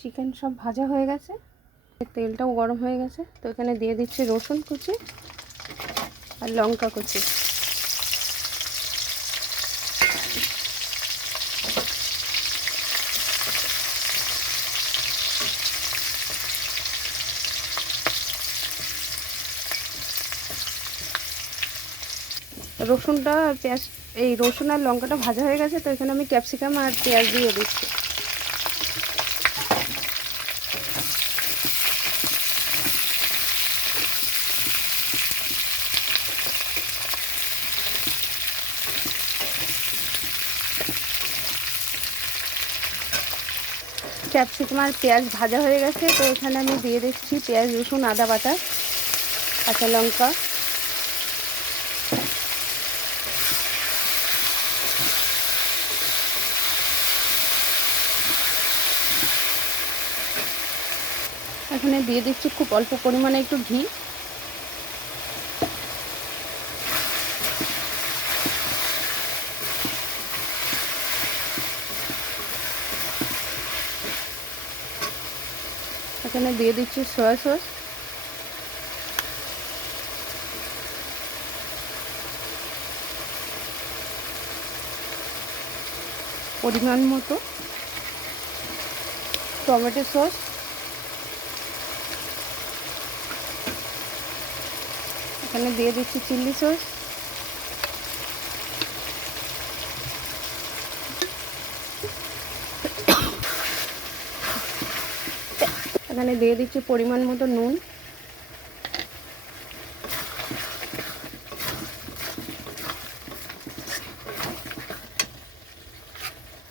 Chicken সব ভাজা হয়ে গেছে, তেলটাও গরম হয়ে গেছে। তো এখানে দিয়ে দিচ্ছি রসুন কুচি আর লঙ্কা কুচি। রসুনটা আর পেঁয়াজ, এই রসুন আর লঙ্কাটা ভাজা হয়ে গেছে। তো এখানে আমি ক্যাপসিকাম আর পেঁয়াজ দিয়ে দিচ্ছি। ক্যাপসিকাম আর পেঁয়াজ ভাজা হয়ে গেছে। তো এখানে আমি দিয়ে দিচ্ছি পেঁয়াজ, রসুন, আদা বাটা, কাঁচা লঙ্কা, এখানে দিয়ে দিচ্ছি খুব অল্প পরিমাণে একটু ঘি। এখানে দিয়ে দিচ্ছি সয়া সস, পরিমাণ মতো টমেটো সস, এখানে দিয়ে দিচ্ছি চিলি সস, এখানে দিয়ে দিচ্ছি পরিমাণ মতো নুন,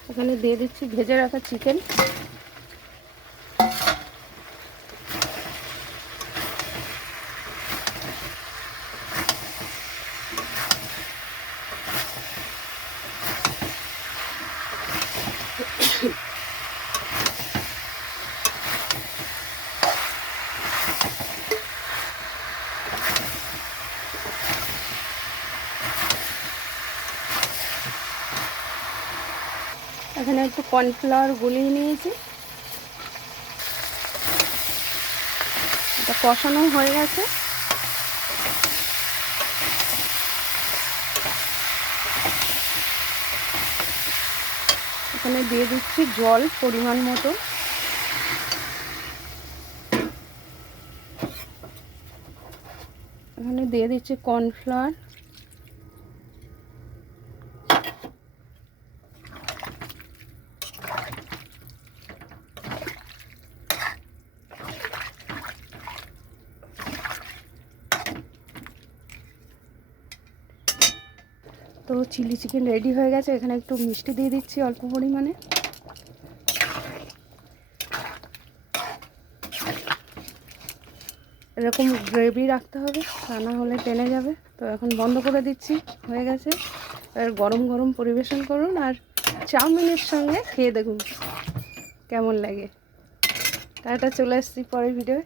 এখানে দিয়ে দিচ্ছি ভেজে রাখা চিকেন, এখানে একটু কর্নফ্লাওয়ার গুলিয়ে নিয়েছি। এটা কষানো হয়ে গেছে। এখানে দিয়ে দিচ্ছি জল পরিমাণ মতো, এখানে দিয়ে দিচ্ছি কর্নফ্লাওয়ার, তো চিলি চিকেন রেডি হয়ে গেছে। এখানে একটু মিষ্টি দিয়ে দিচ্ছি অল্প পরিমাণে। এরকম গ্রেভি রাখতে হবে, তা না হলে টেনে যাবে। তো এখন বন্ধ করে দিচ্ছি, হয়ে গেছে। আর গরম গরম পরিবেশন করুন আর চাউমিনের সঙ্গে খেয়ে দেখুন কেমন লাগে। টাটা, চলে আসছি পরের ভিডিওয়।